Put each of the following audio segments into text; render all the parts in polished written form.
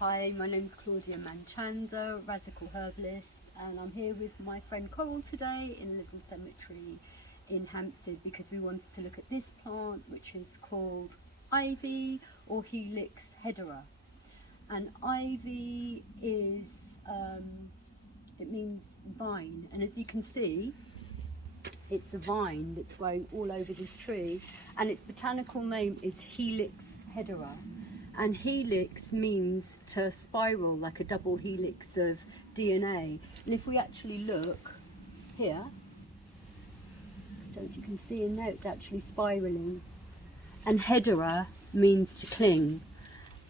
Hi, my name's Claudia Manchanda, radical herbalist, and I'm here with my friend Coral today in Little Cemetery in Hampstead because we wanted to look at this plant, which is called Ivy or Helix hedera. And ivy is, it means vine, and as you can see, it's a vine that's growing all over this tree, and its botanical name is Helix hedera. And helix means to spiral, like a double helix of DNA. And if we actually look here, I don't know if you can see in there, it's actually spiraling. And hedera means to cling.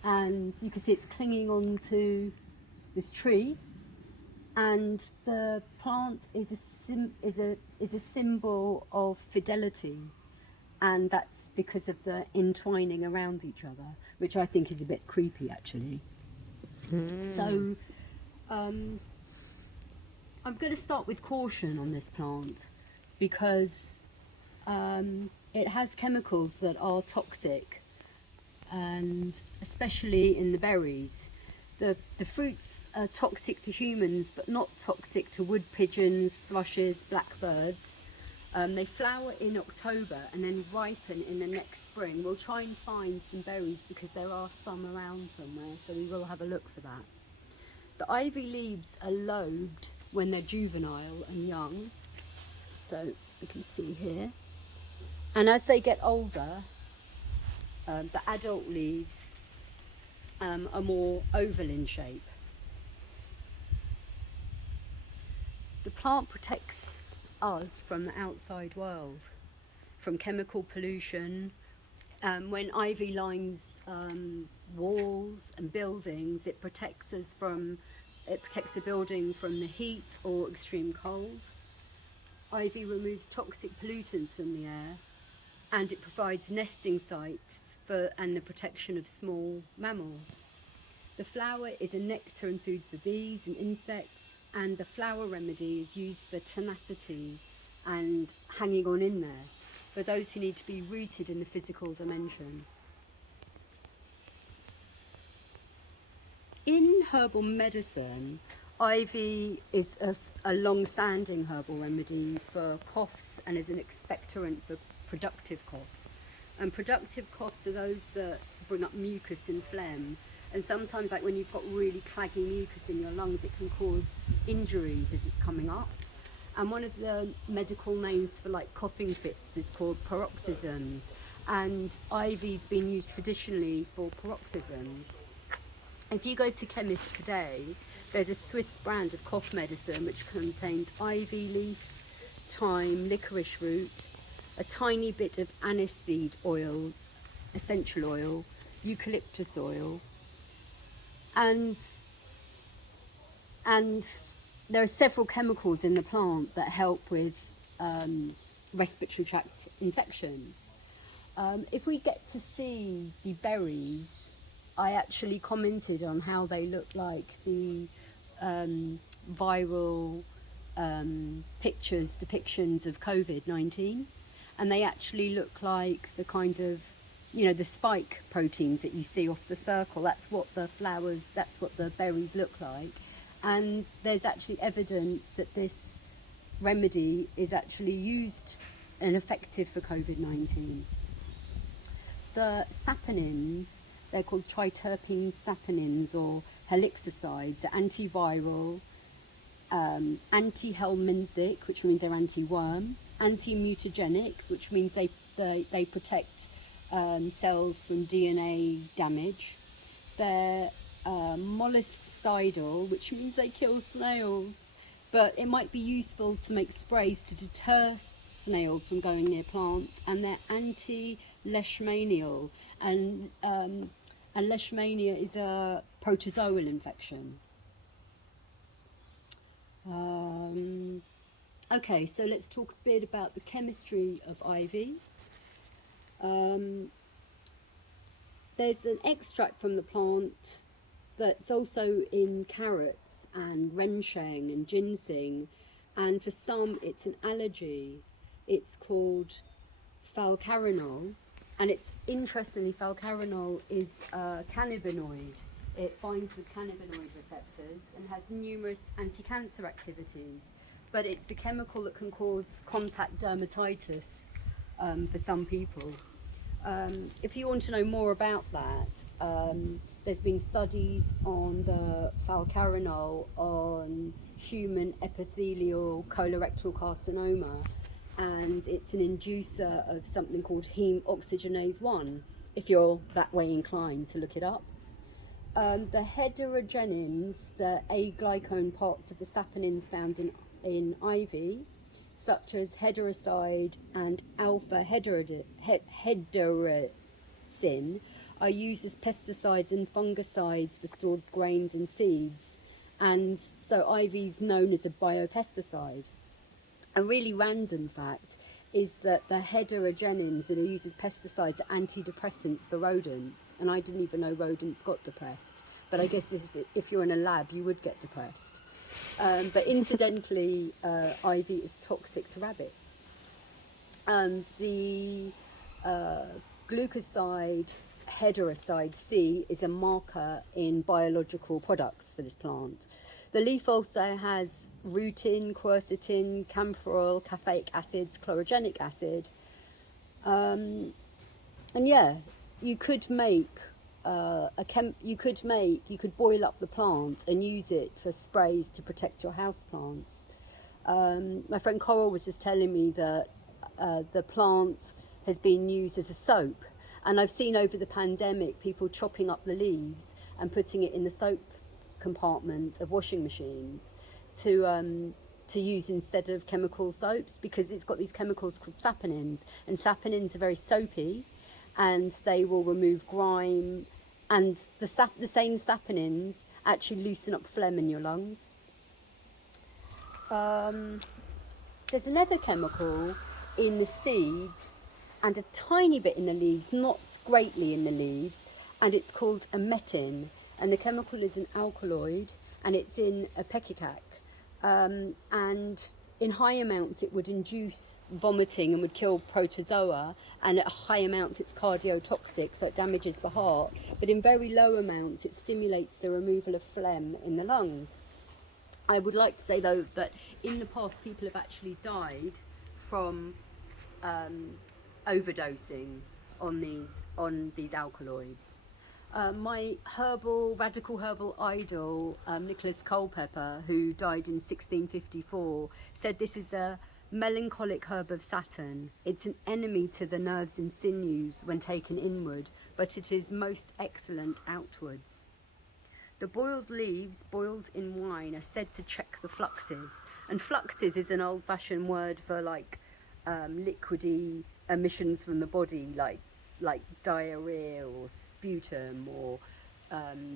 And you can see it's clinging onto this tree. And the plant is a symbol of fidelity. And that's because of the entwining around each other, which I think is a bit creepy, actually. So I'm going to start with caution on this plant because it has chemicals that are toxic, and especially in the berries. The fruits are toxic to humans, but not toxic to wood pigeons, thrushes, blackbirds. They flower in October and then ripen in the next spring. We'll try and find some berries because there are some around somewhere, so we will have a look for that. The ivy leaves are lobed when they're juvenile and young, so we can see here. And as they get older, the adult leaves are more oval in shape. The plant protects us from the outside world, from chemical pollution. When ivy lines walls and buildings, it protects the building from the heat or extreme cold. Ivy removes toxic pollutants from the air, and it provides nesting sites and the protection of small mammals. The flower is a nectar and food for bees and insects, and the flower remedy is used for tenacity and hanging on in there, for those who need to be rooted in the physical dimension. In herbal medicine, ivy is a long-standing herbal remedy for coughs and is an expectorant for productive coughs. And productive coughs are those that bring up mucus and phlegm. And sometimes, like when you've got really claggy mucus in your lungs, it can cause injuries as it's coming up. And one of the medical names for like coughing fits is called paroxysms. And ivy's been used traditionally for paroxysms. If you go to chemists today, there's a Swiss brand of cough medicine which contains ivy leaf, thyme, licorice root, a tiny bit of anise seed oil, essential oil, eucalyptus oil, and there are several chemicals in the plant that help with respiratory tract infections. If we get to see the berries, I actually commented on how they look like the viral depictions of COVID-19, and they actually look like the kind of, the spike proteins that you see off the circle. That's what the berries look like. And there's actually evidence that this remedy is actually used and effective for COVID-19. The saponins, they're called triterpene saponins or helixicides, are antiviral, anti-helminthic, which means they're anti-worm, anti-mutagenic, which means they protect cells from DNA damage. They're molluscidal, which means they kill snails, but it might be useful to make sprays to deter snails from going near plants. And they're anti-leishmanial, and leishmania is a protozoal infection. Okay, so let's talk a bit about the chemistry of ivy. There's an extract from the plant that's also in carrots and rensheng and ginseng, and for some it's an allergy. It's called falcarinol, and it's interestingly, falcarinol is a cannabinoid, It binds with cannabinoid receptors and has numerous anti-cancer activities, but it's the chemical that can cause contact dermatitis for some people. If you want to know more about that, there's been studies on the falcarinol on human epithelial colorectal carcinoma, and it's an inducer of something called heme oxygenase 1, if you're that way inclined to look it up. The heterogenins, the aglycone parts of the saponins found in ivy, such as hetericide and alpha hederasin, are used as pesticides and fungicides for stored grains and seeds. And so ivy's known as a biopesticide. A really random fact is that the heterogenins that are used as pesticides are antidepressants for rodents, and I didn't even know rodents got depressed, but I guess if you're in a lab you would get depressed. But incidentally, ivy is toxic to rabbits. The glucoside hedericide C is a marker in biological products for this plant. The leaf also has rutin, quercetin, camphor, caffeic acids, chlorogenic acid, and yeah, you could make you could boil up the plant and use it for sprays to protect your house plants. My friend Coral was just telling me that the plant has been used as a soap, and I've seen over the pandemic people chopping up the leaves and putting it in the soap compartment of washing machines to use instead of chemical soaps, because it's got these chemicals called saponins, and saponins are very soapy and they will remove grime, and the same saponins actually loosen up phlegm in your lungs. There's another chemical in the seeds and a tiny bit in the leaves, not greatly in the leaves, and it's called a metin, and the chemical is an alkaloid, and it's in a pekicac, and in high amounts it would induce vomiting and would kill protozoa, and at high amounts it's cardiotoxic, so it damages the heart, but in very low amounts it stimulates the removal of phlegm in the lungs. I would like to say though that in the past people have actually died from overdosing on these alkaloids. My radical herbal idol, Nicholas Culpeper, who died in 1654, said this is a melancholic herb of Saturn. It's an enemy to the nerves and sinews when taken inward, but it is most excellent outwards. The boiled leaves, boiled in wine, are said to check the fluxes. And fluxes is an old-fashioned word for like liquidy emissions from the body, like diarrhea or sputum or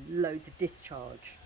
loads of discharge.